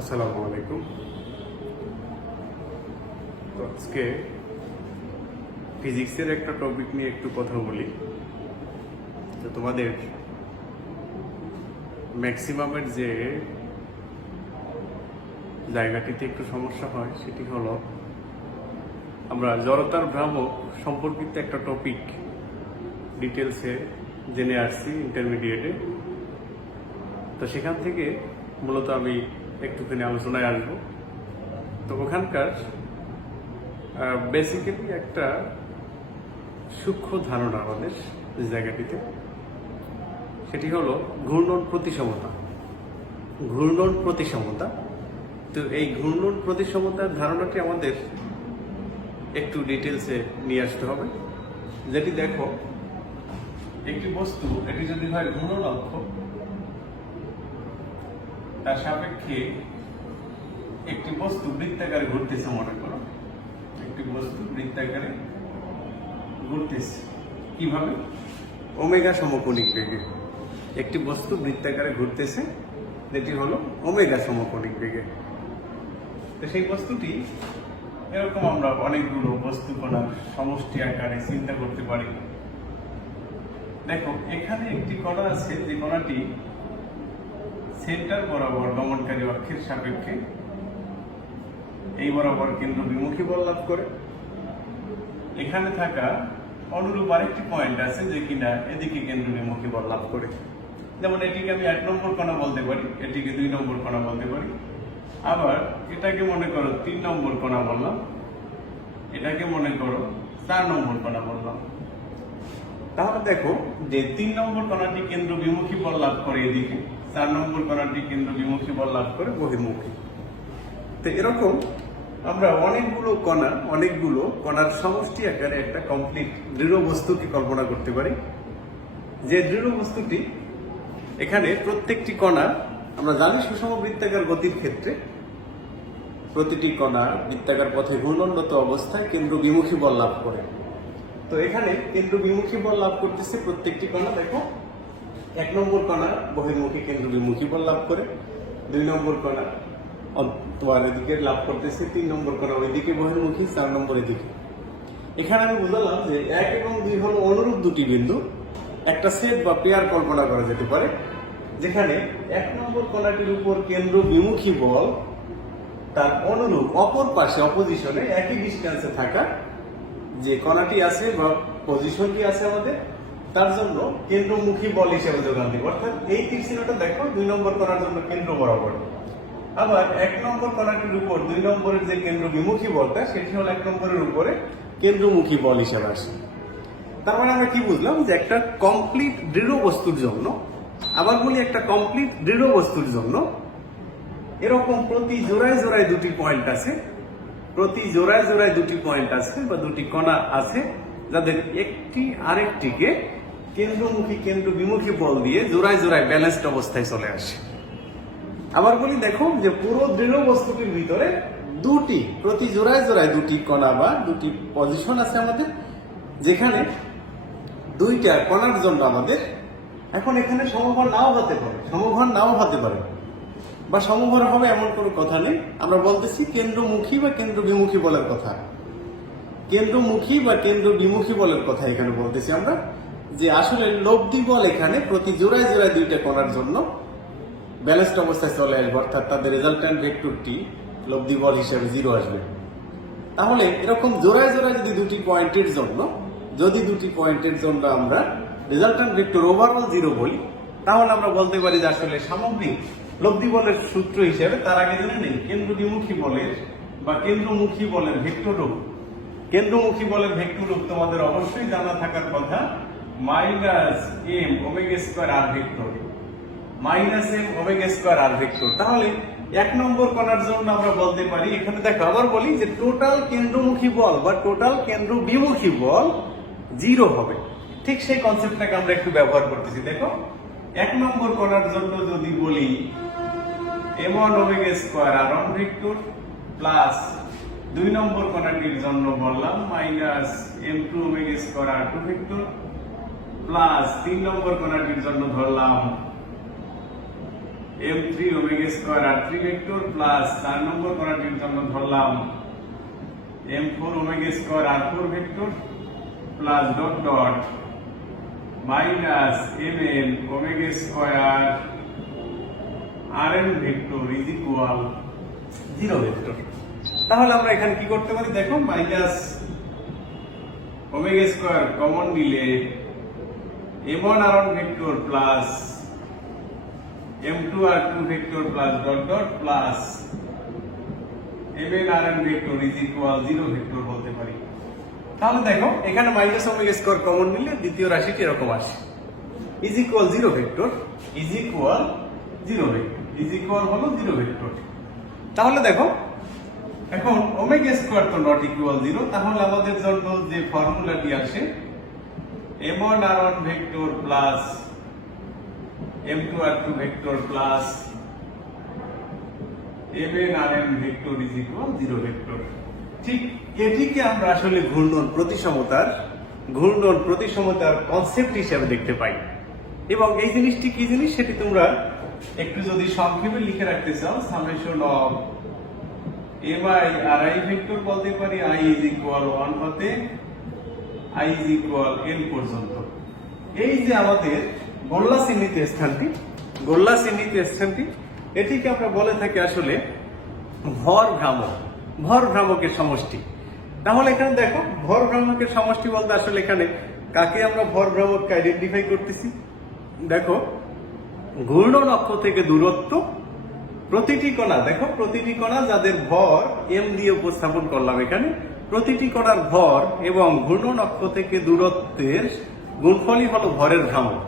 আসসালামু আলাইকুম। তো আজকে ফিজিক্সের একটা টপিক নিয়ে একটু কথা বলি। তো তোমাদের ম্যাক্সিমামের যে জায়গাটিতে একটু সমস্যা হয় সেটি হলো আমরা জড়তার ভ্রামক সম্পর্কিত একটা টপিক ডিটেলসে জেনে আসছি ইন্টারমিডিয়েটে। তো সেখান থেকে মূলত আমি একটুখানি আলোচনায় আসবো। তো ওখানকার বেসিক্যালি একটা সূক্ষ্ম ধারণা আমাদের যে জায়গাটিতে, সেটি হলো ঘূর্ণন প্রতিসমতা। ঘূর্ণন প্রতিসমতা, তো এই ঘূর্ণন প্রতিসমতার ধারণাটি আমাদের একটু ডিটেলসে নিয়ে আসতে হবে। যেটি দেখো, একটি বস্তু এটি যদি হয় ঘূর্ণন অক্ষ, তার সাপেক্ষে একটি বস্তু বৃত্তাকারে ঘুরতেছে। মনে করো একটি বস্তু বৃত্তাকারে ঘুরতেছে কিভাবে? ওমেগা সমকোণিক বেগে একটি বস্তু বৃত্তাকারে ঘুরতেছে, যেটি হলো ওমেগা সমকোণিক বেগে। তো সেই বস্তুটি এরকম আমরা অনেকগুলো বস্তু কণার সমষ্টি আকারে চিন্তা করতে পারি। দেখো, এখানে একটি কণা আছে, যে কণাটি সেন্টার বরাবর গমনকারী অক্ষের সাপেক্ষে এই বরাবর কেন্দ্র বিমুখী বল লাভ করে। এখানে থাকা অনুরূপ আরেকটি পয়েন্ট আছে যে কিনা এদিকে কেন্দ্র বিমুখী বল লাভ করে। যেমন এটিকে আমি 1 নম্বর কণা বলতে পারি, এটিকে 2 নম্বর কণা বলতে পারি। আবার এটাকে মনে করো 3 নম্বর কণা বললাম, এটাকে মনে করো 4 নম্বর কণা বললাম। তাহলে দেখো যে 3 নম্বর কণাটি কেন্দ্র বিমুখী বল লাভ করে এদিকে, 4 নম্বর কণাটি কেন্দ্র বিমুখী বল লাভ করে বহির্মুখী। তো এরকম আমরা অনেকগুলো কণার সমষ্টি আকারে একটা কমপ্লিট দৃঢ় বস্তুকে কল্পনা করতে পারি। যে দৃঢ় বস্তুটি, এখানে প্রত্যেকটি কণা আমরা জানি সুষম বৃত্তাকার গতির ক্ষেত্রে প্রতিটি কণা বৃত্তাকার পথে ঘূর্ণনরত অবস্থায় কেন্দ্র বিমুখী বল লাভ করে। তো এখানে কেন্দ্র বিমুখী বল লাভ করতেছে প্রত্যেকটি কণা। দেখো, 1 নম্বর কণা বহির্মুখী কেন্দ্র বিমুখী বল লাভ করে, 2 নম্বর কণা তোমার এদিকে লাভ করতেছে, 3 নম্বর কণা ওইদিকে বহির্মুখী, 4 নম্বর এদিকে। এখানে আমি বুঝলাম যে 1 এবং 2 হলো অনুরূপ দুটি বিন্দু। একটা সেট বা পেয়ার কল্পনা করা যেতে পারে, যেখানে 1 নম্বর কণাটির উপর কেন্দ্র বিমুখী বল তার অনুরূপ অপর পাশে অপোজিশনে একই ডিস্টেন্সে থাকা যে কণাটি আছে বা পজিশনটি আছে আমাদের, তার জন্য কেন্দ্রমুখী বল হিসেবে যোগান দিব। অর্থাৎ এই তীর চিহ্নটা দেখো 2 নম্বর কণার জন্য কেন্দ্র বরাবর। আবার 1 নম্বর কণাটির উপর 2 নম্বরের যে কেন্দ্র বিমুখী বলটা, সেটি হলো 1 নম্বরের উপরে কেন্দ্রমুখী বল হিসেবে আসে। তার মানে আমরা কি বুঝলাম যে একটা কমপ্লিট দৃঢ় বস্তুর জন্য, আবার বলি একটা কমপ্লিট দৃঢ় বস্তুর জন্য এরকম প্রতি জোড়ায় জোড়ায় দুটি পয়েন্ট আছে, বা দুটি কণা আছে, যাদের একটি আরেকটিকে কেন্দ্রমুখী কেন্দ্র বিমুখী বল দিয়ে জোড়ায় জোড়ায় ব্যালেন্সড অবস্থায় চলে আসে। আবার বলি, দেখো যে পুরো দৃঢ় বস্তুটির ভিতরে প্রতি জোড়ায় জোড়ায় দুটি কণা বা দুটি পজিশন আছে আমাদের, যেখানে দুইটা কণার জন্য আমাদের এখন এখানে সমভর নাও হতে পারে, বা সমভর হবে এমন কোনো কথা নেই। আমরা বলতেছি কেন্দ্রমুখী বা কেন্দ্র বিমুখী বলের কথা, কেন্দ্রমুখী বা কেন্দ্র বিমুখী বলের কথা এখানে বলতেছি আমরা, যে আসলে লব্ধি বল এখানে প্রতি জোড়ায় জোড়ায় দুইটা কণার জন্য ব্যালেন্সড অবস্থায় চলে আসবে, অর্থাৎ তাদের রেজাল্ট্যান্ট ভেক্টরটি লব্ধি বল হিসেবে 0 আসবে। তাহলে এরকম জোড়ায় জোড়ায় যদি দুটি পয়েন্টের জন্য আমরা রেজাল্ট্যান্ট ভেক্টর ওভারঅল 0 বলি, তাহলে আমরা বলতে পারি যে আসলে সামগ্রিক লব্ধি বলের সূত্র হিসেবে তার আগে জেনে নেই কেন্দ্র বিমুখী বলের বা কেন্দ্রমুখী বলের ভেক্টর রূপ। কেন্দ্রমুখী বলের ভেক্টর রূপ তোমাদের অবশ্যই জানা থাকার কথা, -m ওমেগা স্কয়ার আর ভেক্টর, -m ওমেগা স্কয়ার আর ভেক্টর। তাহলে 1 নম্বর কণার জন্য আমরা বলতে পারি, এখানে দেখো আবার বলি যে টোটাল কেন্দ্রমুখী বল বা টোটাল কেন্দ্র বিমুখী বল 0 হবে। ঠিক সেই কনসেপ্টটাকে আমরা একটু ব্যবহার করতেছি। দেখো, 1 নম্বর কণার জন্য যদি বলি m1 ওমেগা স্কয়ার আর1 ভেক্টর প্লাস 2 নম্বর কণাটির জন্য বললাম -m2 ওমেগা স্কয়ার আর2 ভেক্টর প্লাস 3 নম্বর কণাটির জন্য ধরলাম m3 omega square r3 vector plus 4 number করার জন্য আমরা ধরলাম m4 omega square r4 vector plus dot dot minus mn omega square rn vector is equal 0 vector. তাহলে আমরা এখানে কি করতে পারি দেখো, মাইনাস ওমেগা স্কয়ার কমন নিলে m1 r1 vector plus m2 r2 vector plus dot dot plus mn rn vector is equal 0 vector বলতে পারি। তাহলে দেখো এখানে মাইনাস ওমেগা স্কয়ার কমন নিলে দ্বিতীয় রাশিটি এরকম আসে, is equal 0 vector, is equal 0 vector, is equal হলো 0 ভেক্টর। তাহলে দেখো এখন ওমেগা স্কয়ার তো নট ইকুয়াল 0, তাহলে আমাদের জন্য যে ফর্মুলাটি আসে m1 r1 vector plus m2 r2 vector plus mn rn vector is equal 0 vector. ঠিক এটিকে আমরা আসলে ঘূর্ণন প্রতিসমতার কনসেপ্ট হিসেবে দেখতে পাই। এবং এই জিনিসটি কি জিনিস সেটি তোমরা একটু যদি সংক্ষেপে লিখে রাখতে চাও, summation of mi ri vector বলতে পারি i ইজ ইকুয়াল 1 হতে i ইজ ইকুয়াল n পর্যন্ত। এই যে আমাদের গোল্লা চিহ্নিত স্থানটি এটিকে আমরা বলে থাকি আসলে ভর ভ্রামকের সমষ্টি। তাহলে এখানে দেখো ভর ভ্রামকের সমষ্টি বলতে আসলে এখানে কাকে আমরা ভর ভ্রামককে আইডেন্টিফাই করতেছি, দেখো ঘূর্ণন অক্ষ থেকে দূরত্ব প্রতিটি কণা যাদের ভর m দিয়ে উপস্থাপন করলাম, এখানে প্রতিটি কণার ভর এবং ঘূর্ণন অক্ষ থেকে দূরত্বের গুণফলই হলো ভরের ভ্রামক।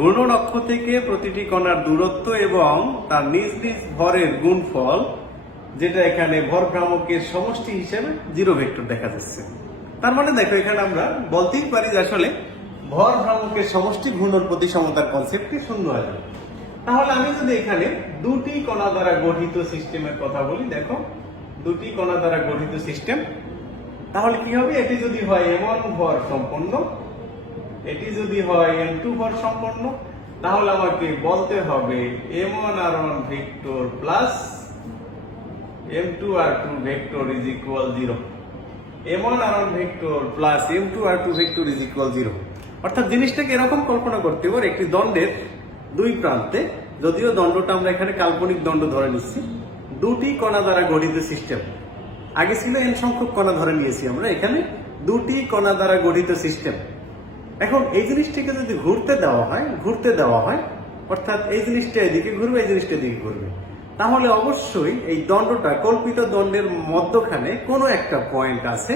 ঘূর্ণন অক্ষ থেকে প্রতিটি কণার দূরত্ব এবং তার নিজ নিজ ভরের গুণফল, যেটা এখানে ভর ভ্রামকের সমষ্টি হিসেবে 0 ভেক্টর দেখা যাচ্ছে। তার মানে দেখো এখানে আমরা বলতেই পারি যে আসলে ভর ভ্রামকের সমষ্টি ঘূর্ণন প্রতিসমতার কনসেপ্টটি শূন্য হয়ে যাবে। তাহলে আমি যদি এখানে দুটি কণা দ্বারা গঠিত সিস্টেমের কথা বলি, দেখো দুটি কণা দ্বারা গঠিত সিস্টেম, তাহলে কি হবে, এটি যদি হয় m1 ভর সম্পন্ন, এটি যদি হয় m2 ভর সম্পন্ন, তাহলে আমাকে বলতে হবে m1 r1 vector plus m2 r2 vector is equal 0, m1 r1 vector plus m2 r2 vector is equal 0। অর্থাৎ জিনিসটাকে এরকম কল্পনা করতে পারি, একটি দণ্ডের দুই প্রান্তে, যদিও দণ্ডটা আমরা এখানে কাল্পনিক দণ্ড ধরে নিচ্ছি, দুটি কণা দ্বারা গঠিত সিস্টেম। আগে ছিল n সংখ্যক কণা ধরে নিয়েছি আমরা, এখানে দুটি কণা দ্বারা গঠিত সিস্টেম। এখন এই জিনিসটিকে যদি ঘুরতে দেওয়া হয় অর্থাৎ এই জিনিসটা এদিকে ঘুরবে, এই জিনিসটা এদিকে ঘুরবে, তাহলে অবশ্যই এই দণ্ডটা কল্পিত দণ্ডের মধ্যখানে কোনো একটা পয়েন্ট আছে,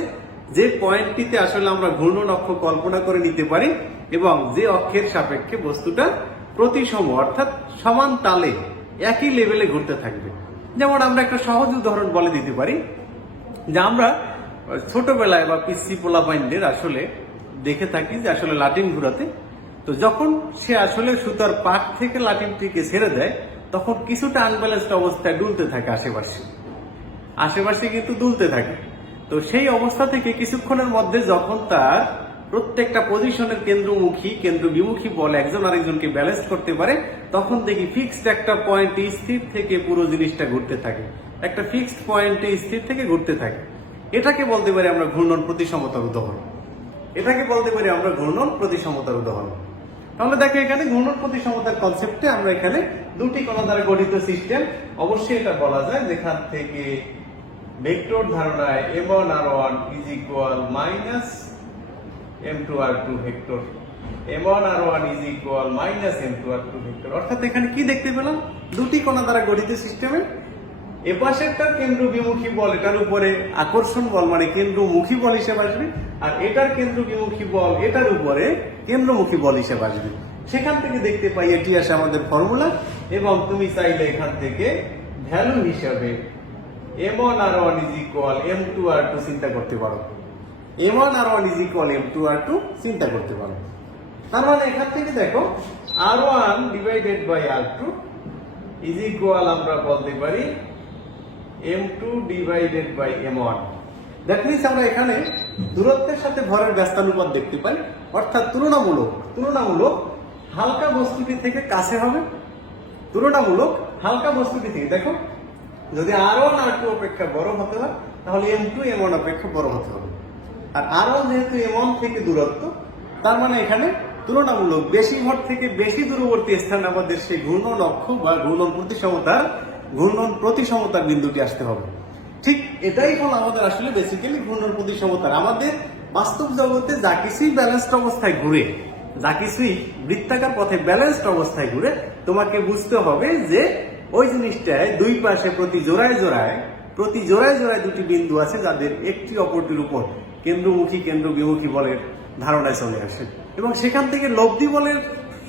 যে পয়েন্টটিতে আসলে আমরা ঘূর্ণন অক্ষ কল্পনা করে নিতে পারি এবং যে অক্ষের সাপেক্ষে বস্তুটা প্রতিসম অর্থাৎ সমান তালে একই লেভেলে ঘুরতে থাকবে। যেমন আমরা একটা সহজ উদাহরণ বলে দিতে পারি যে আমরা ছোটবেলায় বা পিসি পোলাপাইনদের আসলে দেখে থাকি যে আসলে লাটিম ঘুরাতে, তো যখন সে আসলে সুতার পাট থেকে লাটিমটিকে ছেড়ে দেয় তখন কিছুটা আনব্যালেন্সড অবস্থায় দুলতে থাকে, আশেপাশে কিন্তু দুলতে থাকে। তো সেই অবস্থা থেকে কিছুক্ষণের মধ্যে যখন তার প্রত্যেকটা পজিশনের কেন্দ্র বিমুখী বল একজন আরেকজনকে ব্যালেন্স করতে পারে, তখন দেখি ফিক্সড একটা পয়েন্টে স্থির থেকে পুরো জিনিসটা ঘুরতে থাকে, একটা ফিক্সড পয়েন্টে স্থির থেকে ঘুরতে থাকে। এটাকে বলতে পারি আমরা ঘূর্ণন প্রতিসমতার উদাহরণ। তাহলে দেখো এখানে ঘূর্ণন প্রতিসমতার কনসেপ্টে আমরা এখানে দুটি কণা দ্বারা গঠিত সিস্টেম, অবশ্যই এটা বলা যায় যেখান থেকে ভেক্টর ধারণায় m1 r1 is equal minus m2 r2 vector, m1 r1 is equal minus m2 r2 vector. অর্থাৎ এখানে কি দেখতে পেলাম, দুটি কণা দ্বারা গঠিত সিস্টেমে এপাশেরটার কেন্দ্র বিমুখী বল এটার উপরে আকর্ষণ বল মানে কেন্দ্রমুখী বল হিসেবে আসবে, আর এটার কেন্দ্র বিমুখী বল এটার উপরে কেন্দ্রমুখী বল হিসেবে আসবে। সেখান থেকে দেখতে পাই এটি আসে আমাদের ফর্মুলা, এবং তুমি চাইলে এখান থেকে ভ্যালু হিসাবে m1 r1 is equal m2 r2 চিন্তা করতে পারো, m1 r1 is equal m2 r2 চিন্তা করতে পারো। তার মানে এখান থেকে দেখো r1 divided by r2 is equal আমরা বলতে পারি m2 divided by m1। That means আমরা এখানে দূরত্বের সাথে ভরের ব্যস্তানুপাত দেখতে পাই, অর্থাৎ তুলনামূলক হালকা বস্তুটি থেকে কাছে হবে, তুলনামূলক হালকা বস্তুটি থেকে দেখো, যদি R1 R2 অপেক্ষা বড় হতে হয় তাহলে M2 M1 অপেক্ষা বড় হতে হবে। আর R1 যেহেতু M1 থেকে দূরত্ব, তার মানে এখানে তুলনামূলক বেশি ভর থেকে বেশি দূরবর্তী স্থানে আমাদের সেই ঘূর্ণন অক্ষ বা ঘূর্ণন প্রতিসমতার বিন্দুটি আসতে হবে। ঠিক এটাই হলো আমাদের আসলে বেসিক্যালি ঘূর্ণন প্রতিসমতার। আমাদের বাস্তব জগতে যা কিছুই ব্যালেন্সড অবস্থায় ঘুরে, যা কিছুই বৃত্তাকার পথে ব্যালেন্সড অবস্থায় ঘুরে, তোমাকে বুঝতে হবে যে ওই জিনিসটায় দুই পাশে প্রতি জোড়ায় জোড়ায় দুটি বিন্দু আছে, যাদের একটি অপরটির উপর কেন্দ্রমুখী কেন্দ্র বিমুখী বলের ধারণায় চলে আসে, এবং সেখান থেকে লব্ধি বলের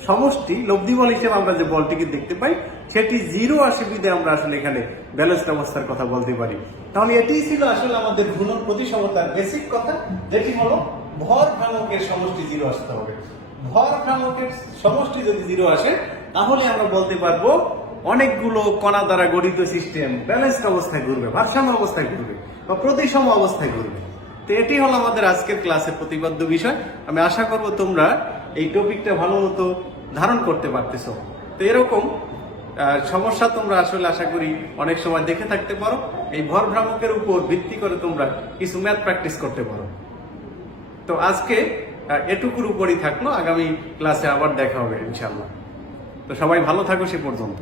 সমষ্টি, লব্ধি বল হিসেবে আমরা যে বলটিকে দেখতে পাই সেটি 0 আসে বিধে আমরা আসলে এখানে ব্যালেন্সড অবস্থার কথা বলতে পারি। তাহলে এটিই ছিল আসলে আমাদের ঘূর্ণন প্রতিসমতার বেসিক কথা, যেটি হলো ভর ভ্রামকের সমষ্টি 0 আসতে হবে। ভর ভ্রামকের সমষ্টি যদি 0 আসে তাহলে আমরা বলতে পারবো অনেকগুলো কণা দ্বারা গঠিত সিস্টেম ব্যালেন্সড অবস্থায় ঘুরবে, ভারসাম্য অবস্থায় ঘুরবে বা প্রতিসম অবস্থায় ঘুরবে। তো এটি হলো আমাদের আজকের ক্লাসের প্রতিপাদ্য বিষয়। আমি আশা করব তোমরা এই টপিকটা ভালো মতো ধারণ করতে পারতেছো। তো এরকম সমস্যা তোমরা আসলে আশা করি অনেক সময় দেখে থাকতে পারো। এই ভর ভ্রামকের উপর ভিত্তি করে তোমরা কিছু ম্যাথ প্র্যাকটিস করতে পারো। তো আজকে এটুকুর উপরই থাকলো, আগামী ক্লাসে আবার দেখা হবে ইনশাল্লাহ। তো সবাই ভালো থাকো সে পর্যন্ত।